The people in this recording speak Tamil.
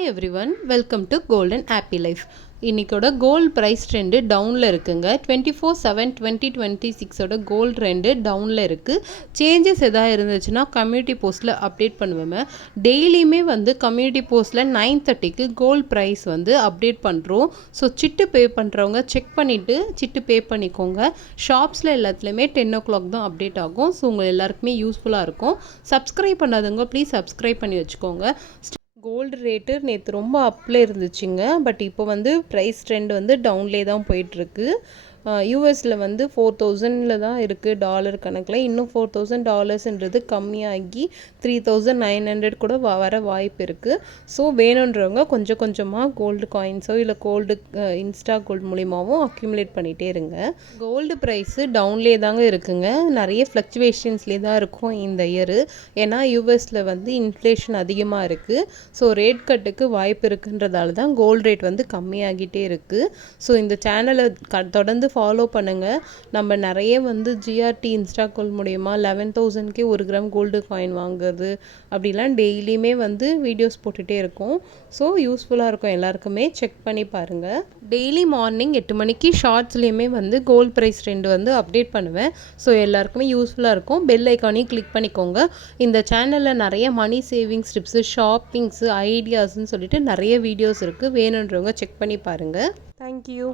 Hi everyone, welcome to golden happy life. இன்றைக்கோட கோல்டு ப்ரைஸ் ட்ரெண்டு டவுனில் இருக்குங்க. 24/7/2026 கோல்டு ட்ரெண்டு டவுனில் இருக்குது. சேஞ்சஸ் எதாவது இருந்துச்சுன்னா கம்யூனிட்டி போஸ்ட்டில் அப்டேட் பண்ணுவேன். டெய்லியுமே கம்யூனிட்டி போஸ்ட்டில் 9:30க்கு கோல்டு ப்ரைஸ் அப்டேட் பண்ணுறோம். ஸோ சிட்டு பே பண்ணுறவங்க செக் பண்ணிவிட்டு சிட்டு பே பண்ணிக்கோங்க. ஷாப்ஸில் எல்லாத்துலேயுமே 10 o'clock தான் அப்டேட் ஆகும். ஸோ உங்கள் எல்லாருக்குமே யூஸ்ஃபுல்லாக இருக்கும். சப்ஸ்கிரைப் பண்ணாதவங்க ப்ளீஸ் சப்ஸ்கிரைப் பண்ணி வச்சுக்கோங்க. கோல்டு ரேட்டு நேற்று ரொம்ப அப்பில் இருந்துச்சுங்க. பட் இப்போ ப்ரைஸ் ட்ரெண்ட் டவுன்லே தான் போயிட்டுருக்கு. யூஎஸில் 4000 தான் இருக்குது டாலர் கணக்கில். இன்னும் $4000 கம்மியாகி 3900 கூட வர வாய்ப்பு இருக்குது. ஸோ வேணுன்றவங்க கொஞ்சம் கொஞ்சமாக கோல்டு காயின்ஸோ இல்லை கோல்டு இன்ஸ்டா கோல்டு மூலிமாவும் அக்யூமுலேட் பண்ணிகிட்டே இருங்க. கோல்டு ப்ரைஸு டவுன்லே தாங்க இருக்குங்க. நிறைய ஃப்ளக்சுவேஷன்ஸ்லேயே தான் இருக்கும் இந்த இயரு. ஏன்னா யூஎஸில் இன்ஃப்ளேஷன் அதிகமாக இருக்குது. ஸோ ரேட் கட்டுக்கு வாய்ப்பு இருக்குன்றதால தான் கோல்டு ரேட் கம்மியாகிட்டே இருக்குது. ஸோ இந்த சேனலை தொடர்ந்து ஃபாலோ பண்ணுங்கள். நம்ம நிறைய ஜிஆர்டி இன்ஸ்டா கோல்டு மூலயமா 11,000க்கே 1 கிராம் கோல்டு காயின் வாங்குறது அப்படிலாம் டெய்லியுமே வீடியோஸ் போட்டுகிட்டே இருக்கும். ஸோ யூஸ்ஃபுல்லாக இருக்கும், எல்லாருக்குமே செக் பண்ணி பாருங்கள். டெய்லி மார்னிங் 8 மணிக்கு ஷார்ட்ஸ்லேயுமே கோல்டு ப்ரைஸ் ட்ரெண்ட் அப்டேட் பண்ணுவேன். ஸோ எல்லாருக்குமே யூஸ்ஃபுல்லாக இருக்கும். பெல் ஐக்கானையும் கிளிக் பண்ணிக்கோங்க. இந்த சேனலில் நிறைய மணி சேவிங்ஸ் டிப்ஸு, ஷாப்பிங்ஸு, ஐடியாஸ்ன்னு சொல்லிட்டு நிறைய வீடியோஸ் இருக்குது. வேணுன்றவங்க செக் பண்ணி பாருங்கள். தேங்க்யூ.